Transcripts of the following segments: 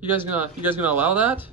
You guys gonna allow that?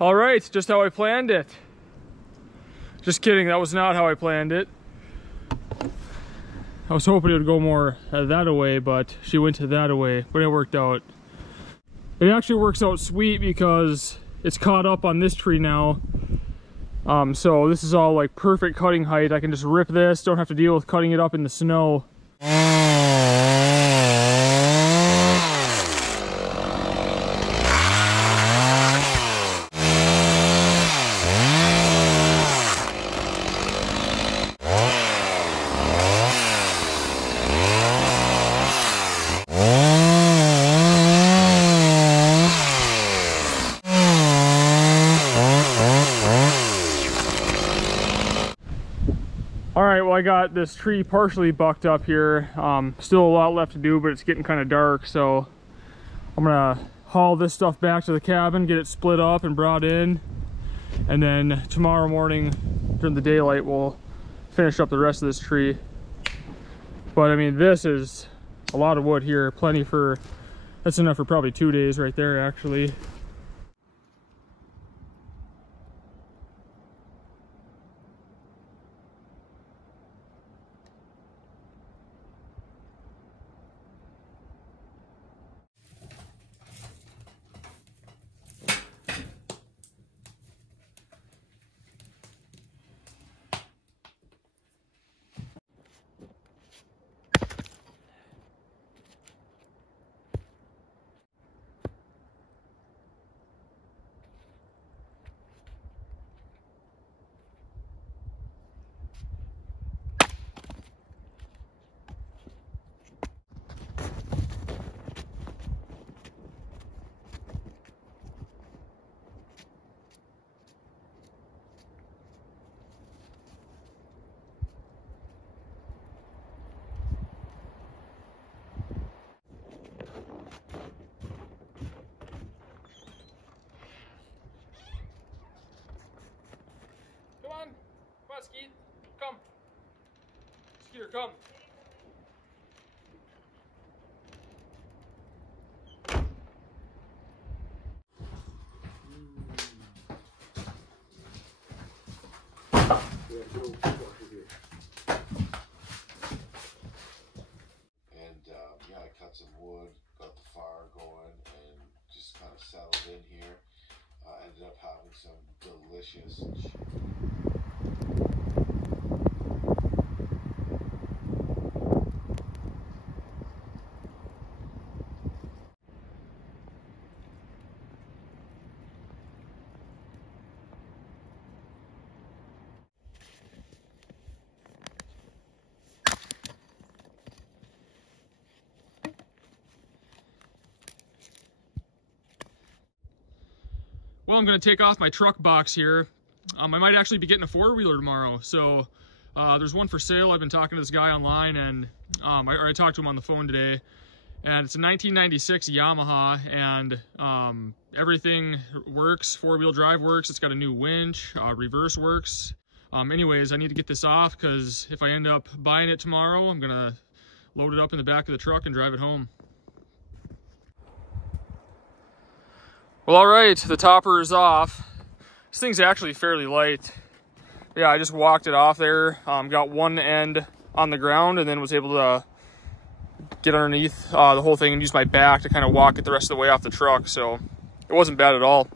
All right, just how I planned it. Just kidding, that was not how I planned it. I was hoping it would go more that away, but she went to that away, but it worked out. It actually works out sweet because it's caught up on this tree now. So this is all like perfect cutting height. I can just rip this, don't have to deal with cutting it up in the snow. All right, well, I got this tree partially bucked up here. Still a lot left to do, but it's getting kind of dark, so I'm gonna haul this stuff back to the cabin, get it split up and brought in, and then tomorrow morning during the daylight we'll finish up the rest of this tree. But I mean, this is a lot of wood here, plenty for, that's enough for probably 2 days right there actually. Come on, Skeet. Come. Skeeter, come. Yeah, I cut some wood, got the fire going, and just kind of settled in here. Ended up having some delicious Well, I'm going to take off my truck box here. I might actually be getting a four-wheeler tomorrow. So there's one for sale. I've been talking to this guy online, and I talked to him on the phone today. And it's a 1996 Yamaha, and everything works. Four-wheel drive works. It's got a new winch. Reverse works. Anyways, I need to get this off because if I end up buying it tomorrow, I'm going to load it up in the back of the truck and drive it home. Well, all right, the topper is off. This thing's actually fairly light. Yeah, I just walked it off there. Got one end on the ground and then was able to get underneath the whole thing and use my back to kind of walk it the rest of the way off the truck. So it wasn't bad at all.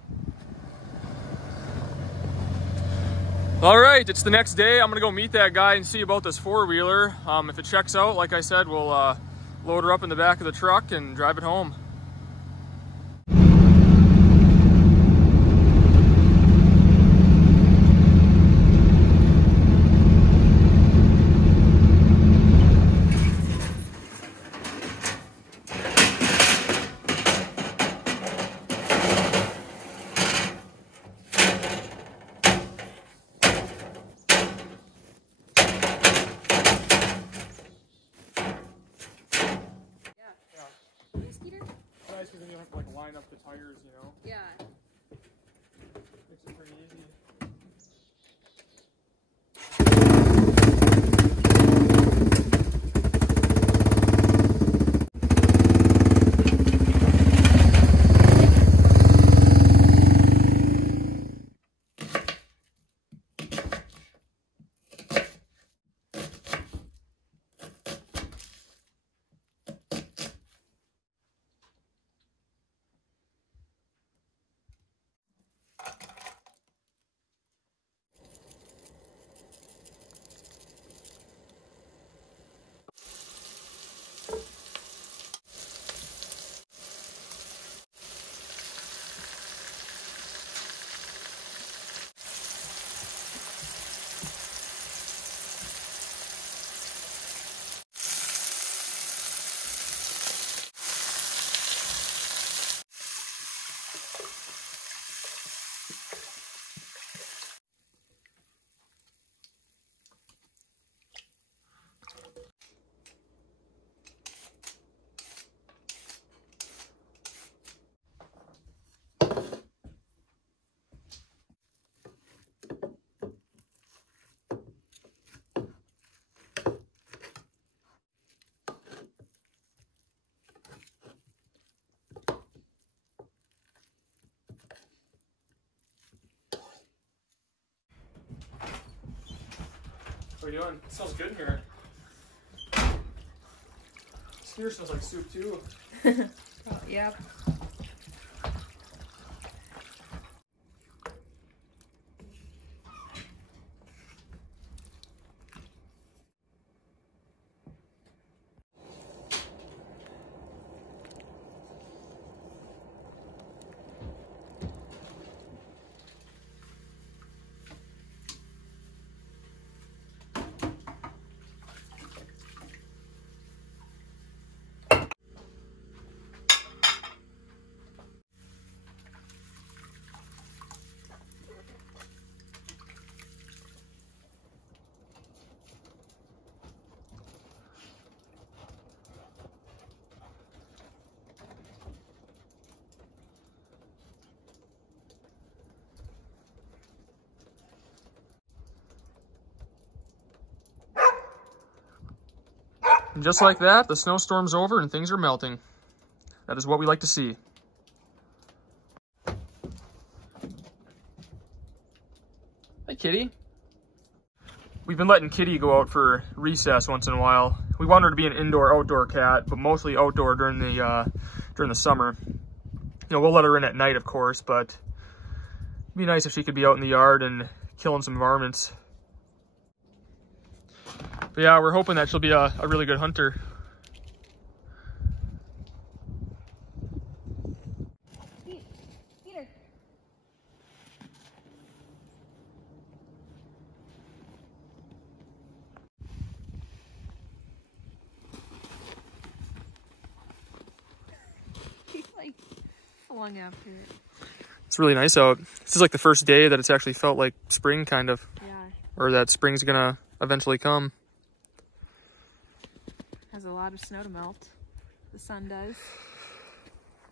All right, it's the next day. I'm gonna go meet that guy and see about this four-wheeler. If it checks out, like I said, we'll load her up in the back of the truck and drive it home. Nice because then you don't have to like line up the tires, you know? Yeah. Makes it pretty easy. What are you doing? It smells good in here. This here smells like soup too. Oh, yep. And just like that, the snowstorm's over and things are melting. That is what we like to see. Hi, Kitty. We've been letting Kitty go out for recess once in a while. We want her to be an indoor-outdoor cat, but mostly outdoor during the summer. You know, we'll let her in at night, of course, but it'd be nice if she could be out in the yard and killing some varmints. But yeah, we're hoping that she'll be a really good hunter. Peter. He's like flung after it. It's really nice out. This is like the first day that it's actually felt like spring, kind of. Yeah. Or that spring's gonna eventually come. Has a lot of snow to melt. The sun does.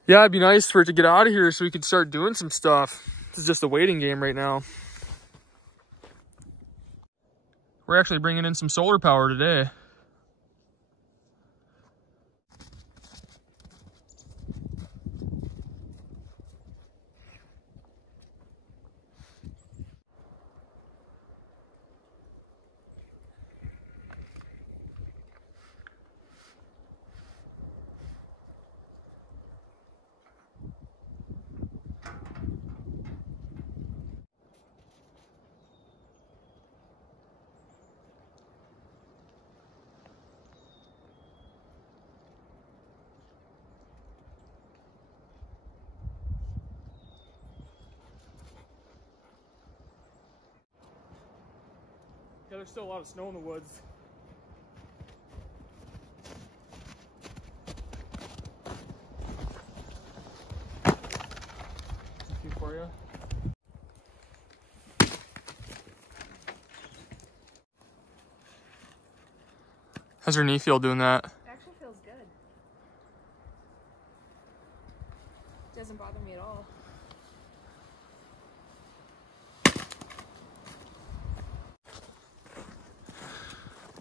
Yeah, it'd be nice for it to get out of here so we could start doing some stuff. This is just a waiting game right now. We're actually bringing in some solar power today. there's still a lot of snow in the woods. Too for you. How's your knee feel doing that? It actually feels good. Doesn't bother me at all.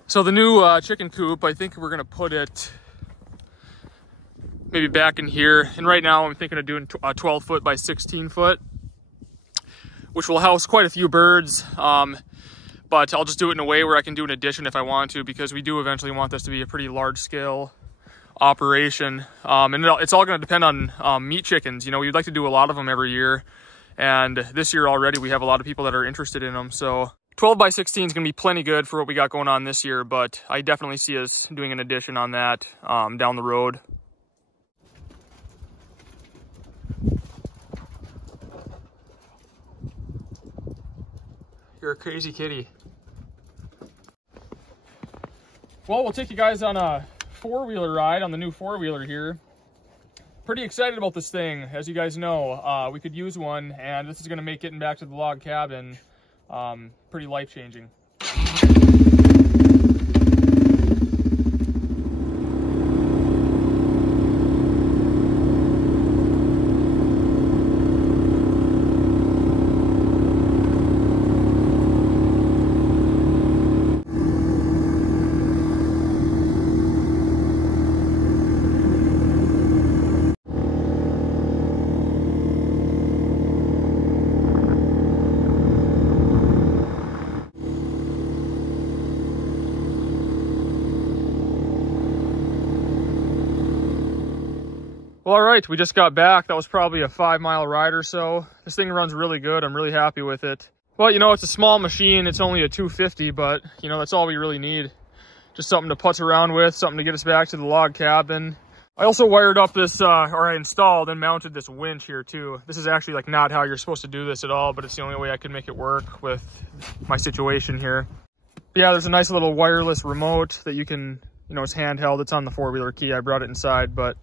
So the new chicken coop, I think we're gonna put it maybe back in here. And right now I'm thinking of doing a 12 foot by 16 foot, which will house quite a few birds. But I'll just do it in a way where I can do an addition if I want to, because we do eventually want this to be a pretty large scale operation. And it's all gonna depend on meat chickens. You know, we'd like to do a lot of them every year. And this year already we have a lot of people that are interested in them. So 12 by 16 is gonna be plenty good for what we got going on this year, but I definitely see us doing an addition on that down the road. You're a crazy kitty. Well, we'll take you guys on a four-wheeler ride on the new four-wheeler here. Pretty excited about this thing. As you guys know, we could use one, and this is gonna make getting back to the log cabin pretty life-changing. Well, all right, we just got back. That was probably a 5-mile ride or so. This thing runs really good. I'm really happy with it. Well, you know, it's a small machine. It's only a 250, but you know, that's all we really need. Just something to putz around with, something to get us back to the log cabin. I also wired up this, or I installed and mounted this winch here too. This is actually like not how you're supposed to do this at all, but it's the only way I could make it work with my situation here. But yeah, there's a nice little wireless remote that you can, you know, it's handheld. It's on the four-wheeler key. I brought it inside, but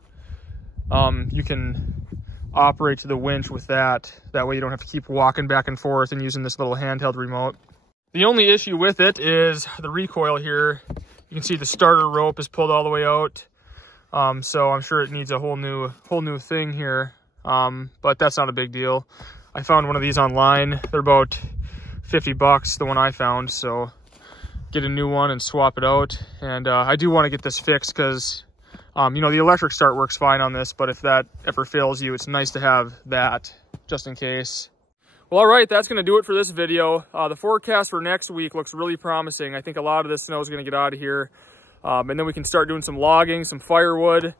you can operate to the winch with that. That way you don't have to keep walking back and forth and using this little handheld remote. The only issue with it is the recoil here. You can see the starter rope is pulled all the way out. So I'm sure it needs a whole new thing here. But that's not a big deal. I found one of these online. They're about 50 bucks, the one I found. So get a new one and swap it out. And I do want to get this fixed because you know, the electric start works fine on this, but if that ever fails you, it's nice to have that just in case. Well, all right, that's going to do it for this video. The forecast for next week looks really promising. I think a lot of this snow is going to get out of here. And then we can start doing some logging, some firewood,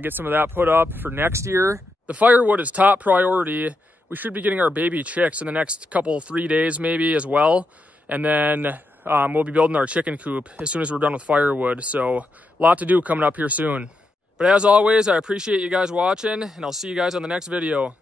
get some of that put up for next year. The firewood is top priority. We should be getting our baby chicks in the next 3 days maybe as well. And then we'll be building our chicken coop as soon as we're done with firewood. So a lot to do coming up here soon. But as always, I appreciate you guys watching, and I'll see you guys on the next video.